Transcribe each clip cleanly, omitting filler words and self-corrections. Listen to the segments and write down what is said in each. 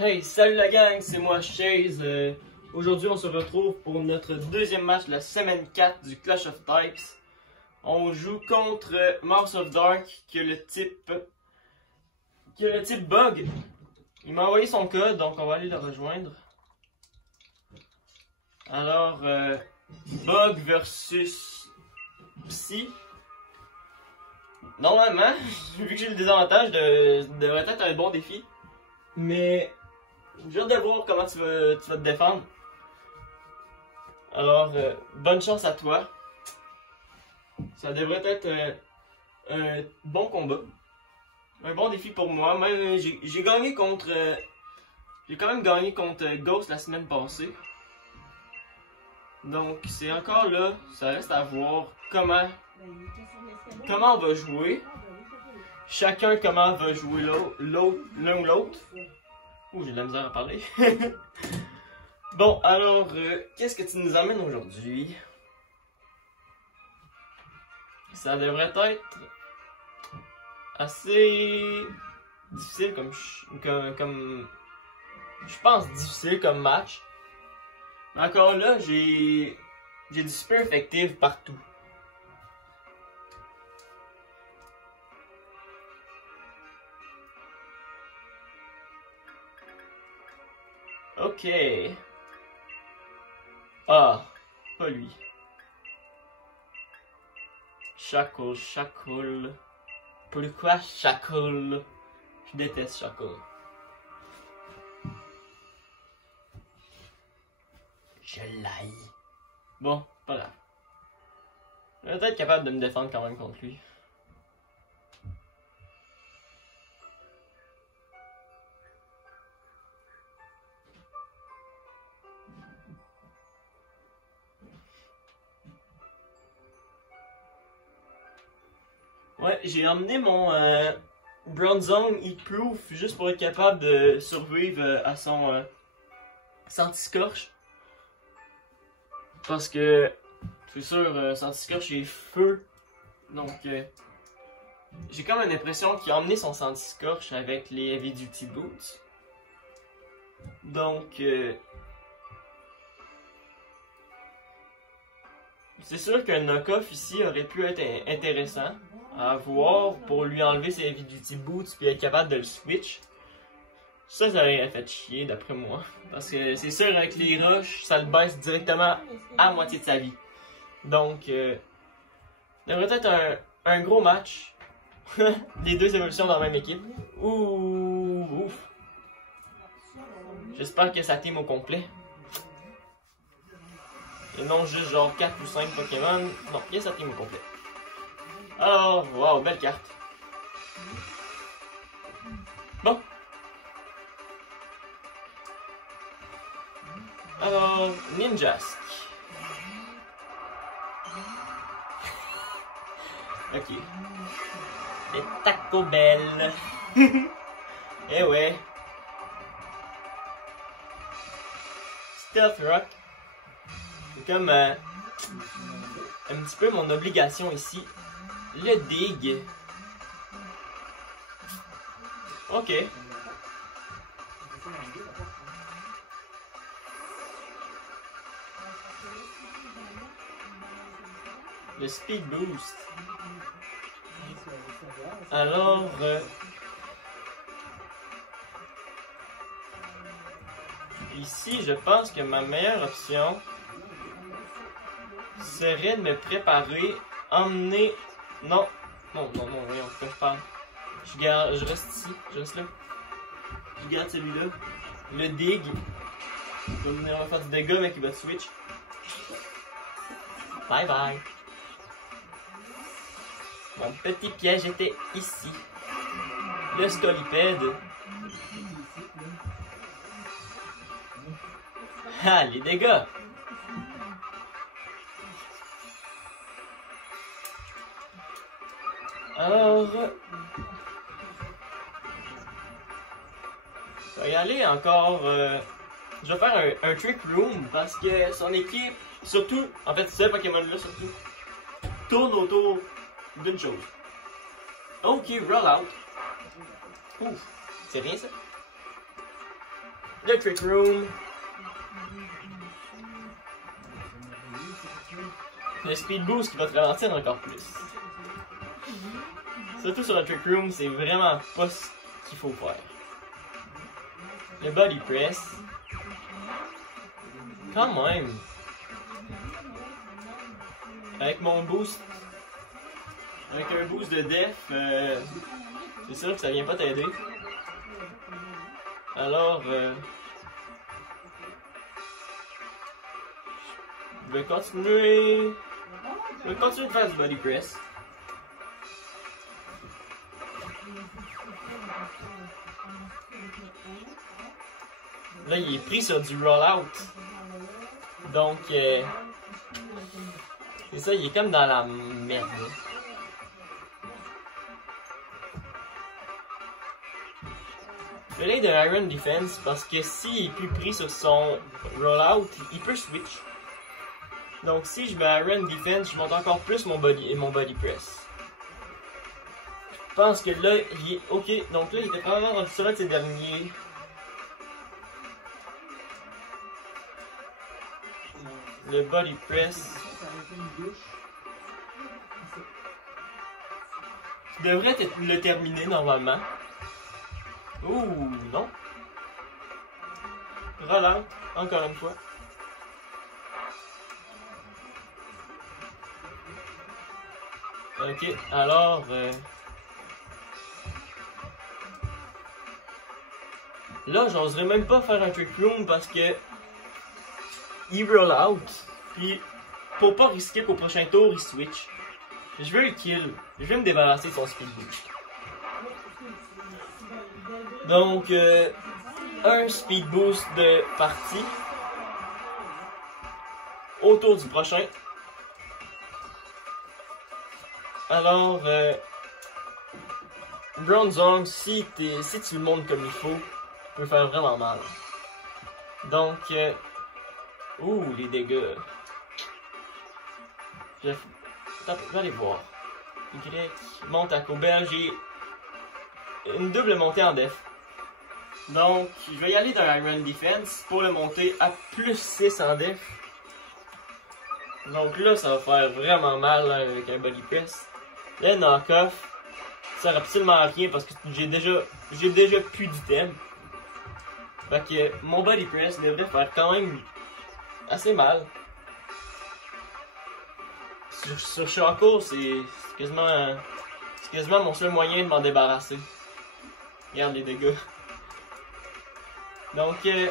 Hey, salut la gang, c'est moi Chase. Aujourd'hui, on se retrouve pour notre deuxième match de la semaine 4 du Clash of Types. On joue contre Mouse of Dark, qui a le type bug. Il m'a envoyé son code, donc on va aller le rejoindre. Alors, bug versus psy. Normalement, vu que j'ai le désavantage, devrait être un bon défi. Mais j'ai hâte de voir comment tu vas te défendre. Alors, bonne chance à toi. Ça devrait être un bon combat. Un bon défi pour moi. Même j'ai gagné contre. J'ai quand même gagné contre Ghost la semaine passée. Donc c'est encore là. Ça reste à voir comment on va jouer. Chacun comment va jouer l'un ou l'autre. Ouh, j'ai de la misère à parler. Bon, alors, qu'est-ce que tu nous amènes aujourd'hui? Ça devrait être assez difficile comme je pense difficile comme match. Mais encore là, j'ai du super effective partout. Ok. Ah, pas lui. Shackle. Pourquoi Shackle? Je déteste Shackle. Je l'haïs. Bon, pas grave. Je vais être capable de me défendre quand même contre lui. Ouais, j'ai emmené mon Bronze Zone Heatproof juste pour être capable de survivre à son Santi-Scorch. Parce que, c'est sûr, Santi-Scorch est feu. Donc, j'ai comme une impression qu'il a emmené son Santi-Scorch avec les Heavy Duty Boots. Donc, c'est sûr qu'un knock-off ici aurait pu être intéressant à voir pour lui enlever ses Heavy Duty Boots puis être capable de le switch. Ça aurait fait chier d'après moi. Parce que c'est sûr avec les rushs, ça le baisse directement à moitié de sa vie. Donc, ça devrait être un gros match. Les deux évolutions dans la même équipe. Ouh, ouf. J'espère que ça team au complet. Et non juste genre 4 ou 5 Pokémon. Non, il y a sa team au complet. Alors, wow, belle carte. Bon. Alors, Ninjask. Ok. Et Taco Bell. Eh ouais. Stealth Rock. C'est comme un petit peu mon obligation ici. Le dig. Ok. Le speed boost. Alors, ici, je pense que ma meilleure option serait de me préparer, emmener... Non, voyons, de quoi je parle. Je reste ici, je reste là. Je garde celui-là. Le dig. Il va venir me faire du dégât, mais qui va switch. Bye bye. Mon petit piège était ici. Le Scolipede. Ah, les dégâts. Alors, je vais y aller encore. Je vais faire un Trick Room parce que son équipe, surtout, en fait, ce Pokémon-là surtout, tourne autour d'une chose. Ok, roll out. Ouf, c'est rien ça. le Trick Room. Le Speed Boost qui va te ralentir encore plus. Surtout sur le Trick Room, c'est vraiment pas ce qu'il faut faire. Le Body Press. Quand même. Avec mon boost. Avec un boost de def, c'est sûr que ça vient pas t'aider. Alors, je vais continuer. Je vais continuer de faire du body press. Là, il est pris sur du roll-out. Donc, c'est ça, il est comme dans la merde. Je vais aller de Iron Defense parce que s'il est plus pris sur son roll-out, il peut switch. Donc si je mets Iron Defense, je monte encore plus mon body press. Je pense que là, il est ok. Donc là, il était probablement rendu sur un de ses derniers. Le body press. Je devrais le terminer normalement. Ouh, non. Relance, encore une fois. Ok, alors... Là, j'oserais même pas faire un Trick Room parce que... il roll out. Puis, pour pas risquer qu'au prochain tour, il switch. Je veux le kill. Je veux me débarrasser de son speed boost. Donc, un speed boost de partie. Au tour du prochain. Alors, Bronzong, si tu le montes comme il faut, peut faire vraiment mal. Donc, ouh, les dégâts. Je vais aller voir. Y, monte à Cobel, j'ai une double montée en def. Donc, je vais y aller dans Iron Defense pour le monter à plus 6 en def. Donc là, ça va faire vraiment mal là, avec un body press. Le knock-off, ça sert absolument à rien parce que j'ai déjà plus d'item. Fait que mon body press devrait faire quand même assez mal. Sur Shaco, c'est quasiment mon seul moyen de m'en débarrasser. Regarde les dégâts. Donc, tu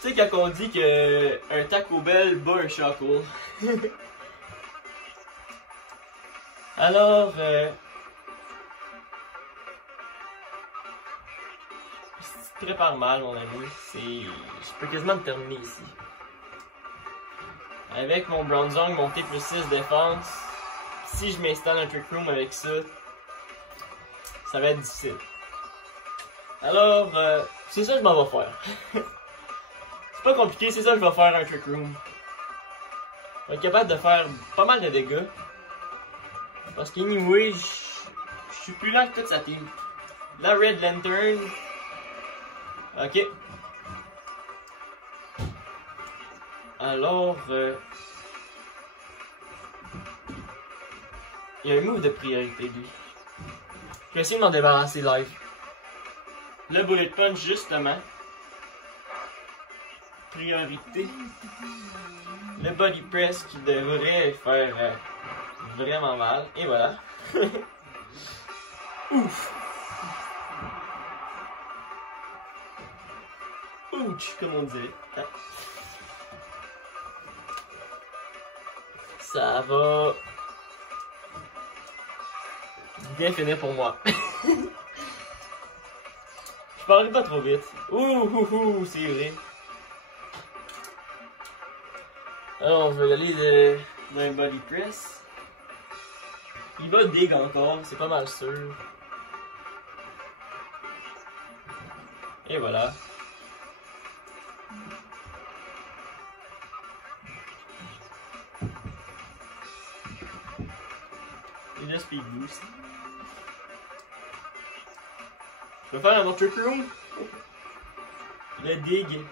sais quand on dit que un Taco Bell bat un Shaco. Alors, si tu te prépares mal, mon ami, je peux quasiment me terminer ici. Avec mon Bronzong monté plus 6 défense, si je m'installe un Trick Room avec ça, ça va être difficile. Alors, c'est ça que je m'en vais faire. C'est pas compliqué, c'est ça que je vais faire un Trick Room. Je vais être capable de faire pas mal de dégâts. Parce qu'anyway, je suis plus là que toute sa team. La Red Lantern. Ok. Alors, il y a un move de priorité, lui. Je vais essayer de m'en débarrasser live. Le Bullet Punch, justement. Priorité. Le Body Press qui devrait faire vraiment mal. Et voilà. Ouf. Ouch, comme on dirait. Ça va bien finir pour moi. Je parlerai pas trop vite. Ouh, c'est vrai. Alors, je vais y aller d'un body press. Il va dig encore, c'est pas mal sûr. Et voilà. Et le speed boost. Je vais faire un autre clou. Le dig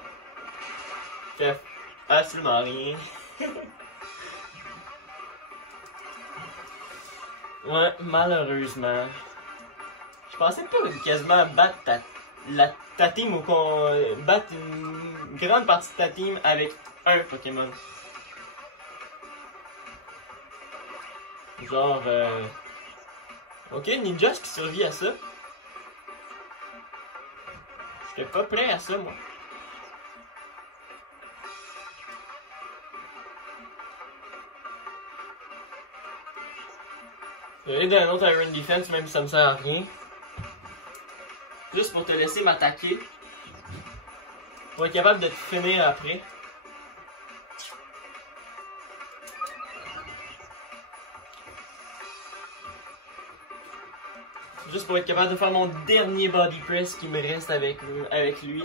fait absolument rien. Ouais, malheureusement. Je pensais pas quasiment battre ta team ou qu'on batte une grande partie de ta team avec un Pokémon. Genre, ok, Ninjask qui survit à ça. J'étais pas prêt à ça, moi. Je vais aller dans un autre Iron Defense, même si ça me sert à rien. Juste pour te laisser m'attaquer. Pour être capable de te finir après. Juste pour être capable de faire mon dernier body press qui me reste avec lui.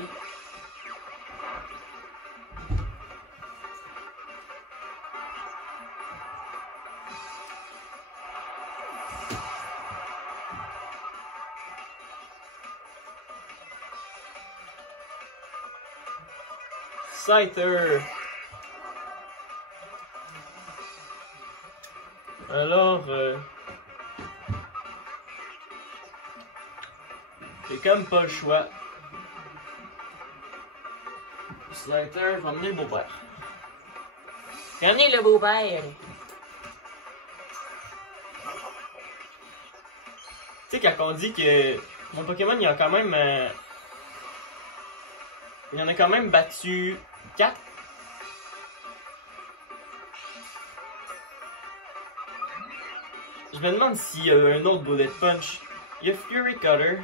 Scyther. Alors, j'ai comme pas le choix. Scyther va emmener le beau-père. Ramenez le beau-père! Tu sais, quand on dit que mon Pokémon, il y a quand même. Il en a quand même battu 4. Je me demande s'il y a un autre Bullet Punch. Il y a Fury Cutter.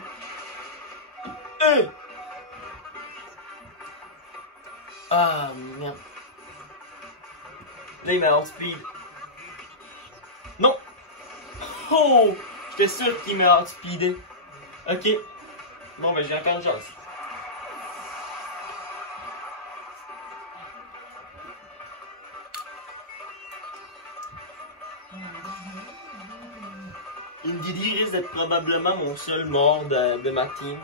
Ah, merde. Là, il m'a outspeed. Non! Oh! J'étais sûr qu'il m'a outspeedé. Ok. Bon, ben, j'ai encore une chance. Indeedee risque d'être probablement mon seul mort de ma team.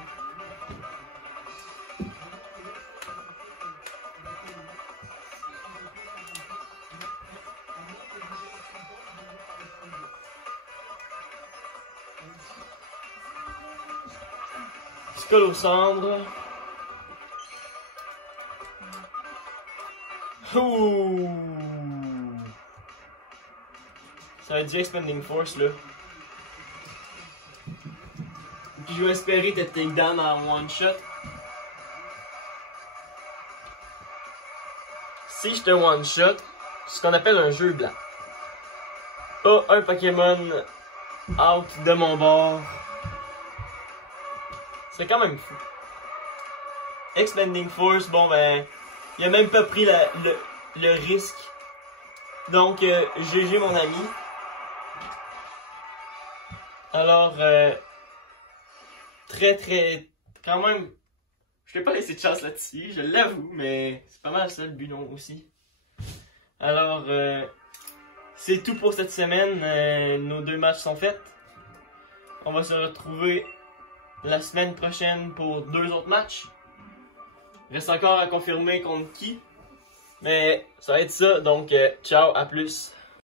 Skull aux cendres. Ouh. Ça va être du Expanding Force là. Puis je vais espérer te takedown en one shot. Si je te one shot, c'est ce qu'on appelle un jeu blanc. Pas un Pokémon out de mon bord. C'est quand même fou. Expanding Force, bon ben, il a même pas pris le risque. Donc, GG mon ami. Alors, quand même, je t'ai pas laissé de chance là-dessus, je l'avoue, mais c'est pas mal ça le but non aussi. Alors, c'est tout pour cette semaine, nos 2 matchs sont faits. On va se retrouver la semaine prochaine pour 2 autres matchs. Reste encore à confirmer contre qui, mais ça va être ça, donc ciao, à plus.